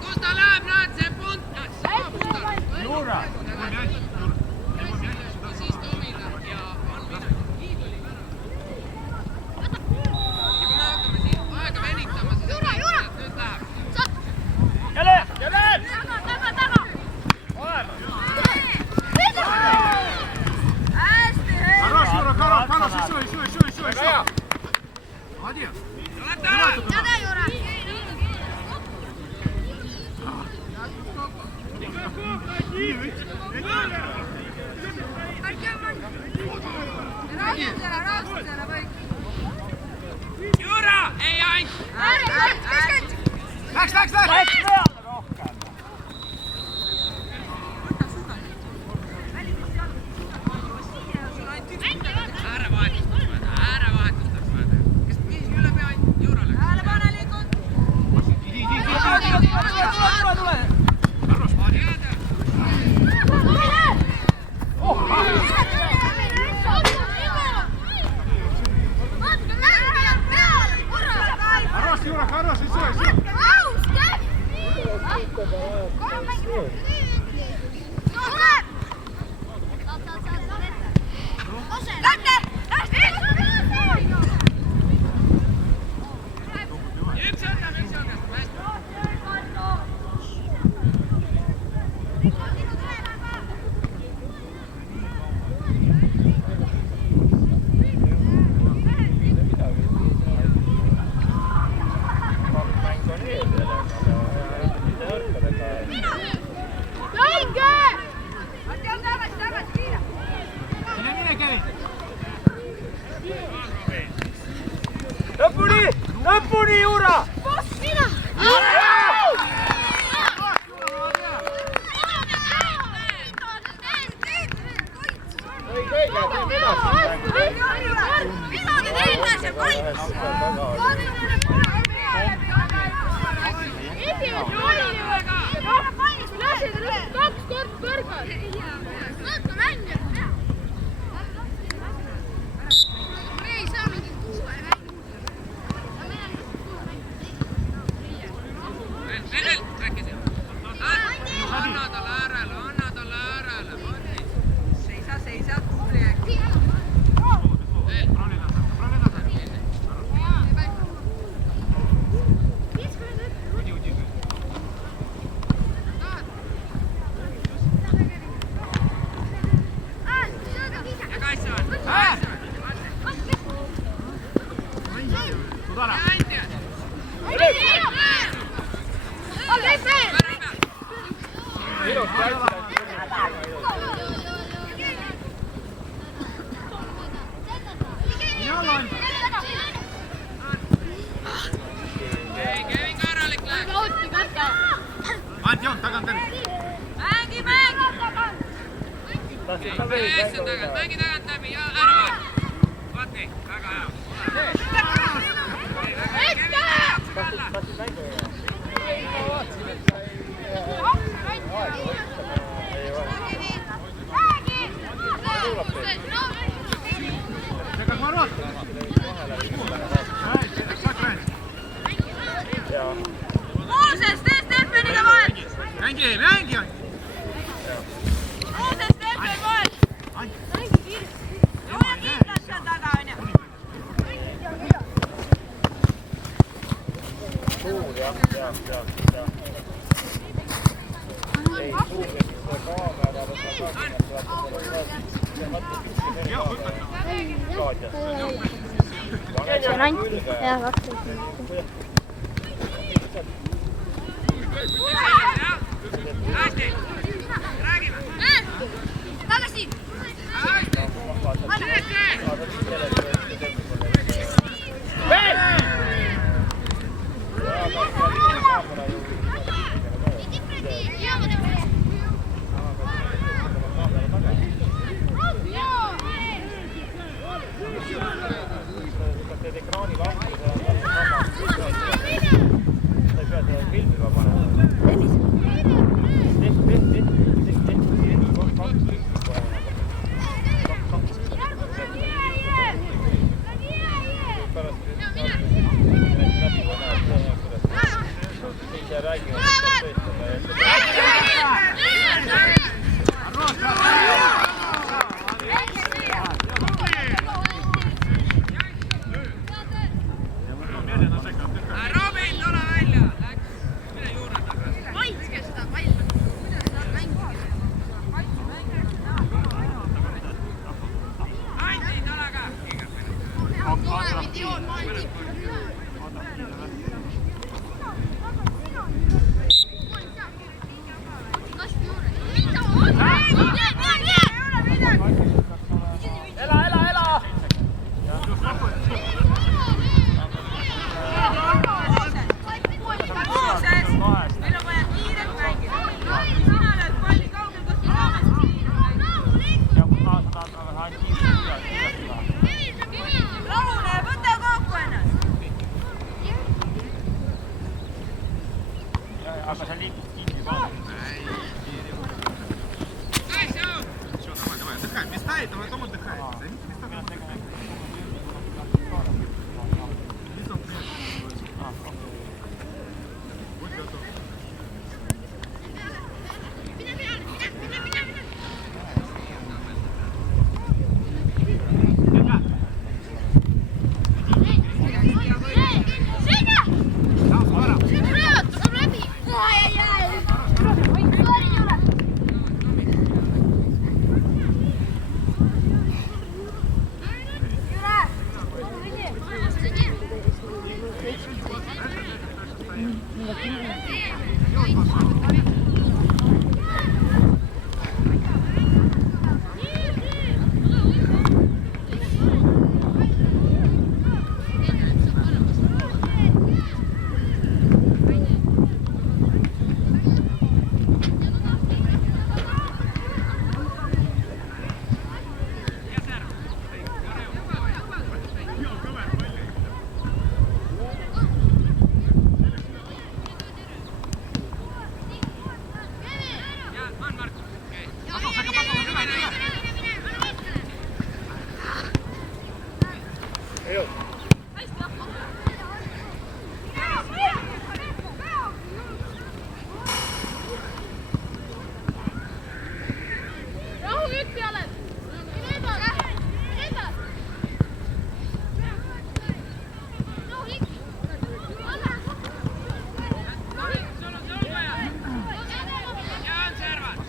Kus ta läheb, näed, see puntas! Juura! Siis Tomile ja on minut. Hiid oli värav. Ja kui me hakkame siin aega venitama, siis nüüd läheb. Jälle! Jälle! Taga! Хорош, Юра, хорош! Еще! Молодец! Jätä, Jura! Jura! Ei ain! Läks peale rohkem! Ääravahetustaks vaata. Kes viisi üle pea Jura läks? Tähelepane liikud! Tule! Arvas, Maadi! Arvas, Jura, arvas, ei söö! Lõpuni, Jura! Antti on tagant läbi. Mängi! Mängi tagant läbi ja ära! Vaat nii, väga hea. Sekas Marot! Mooses, tee Stefaniga vahet! Mängi! Mooses, Stefan vahet! Mängi kiiresti! Ole kindlalt seal taga, on ju! Suur, jah. Ei, suur, see kaamera See on Antti. Jah, 12. Hästi! Räägime! Tagasi! ja räägime, et Robin, tule välja! Läks. Mine juurde tagasi. Hoidke seda palli. Kuidas seda mängida? Andi, tule ka! Tule, idioot, ma olen tipp. Meil on vaja kiirelt mängida. Sina lööd palli kaugel, kas me saame? Rahune, võta kokku ennast. aga sa liitud kinni ka. Все, давай, отдыхай. Места и потом отдыхай. Будь готов. Там скоро.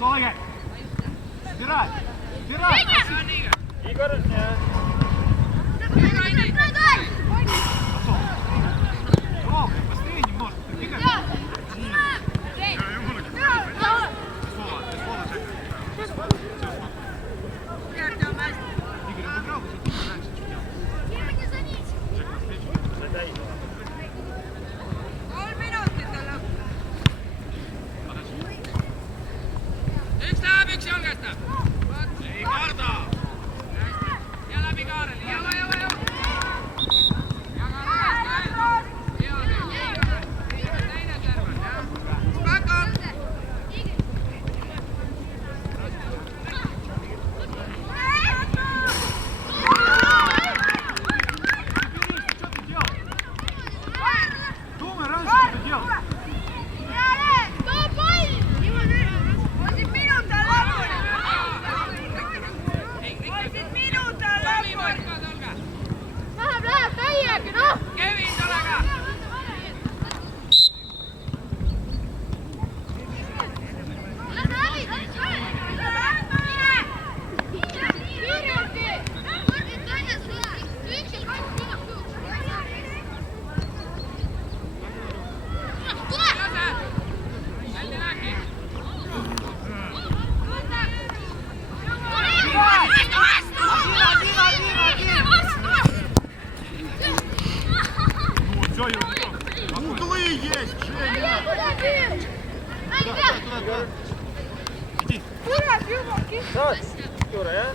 Solge! Стирай! Стирай! Igor, Ровно, быстрее немножко. Двигай. Игорь обыграл, ты раньше чуть делал. Жек навстречу. задай. 3 minutit on lõpp. Üks läheb, üks jalgastab. Ei karda. Ja läbi Kaareli. Java. Teine server, jah. Back up. Что ты делал? Думай раньше, что ты делал. Kevin, tule ka. Jälle läki. Ну, все, углы есть, Женя. Туда. Иди. Юра, jah?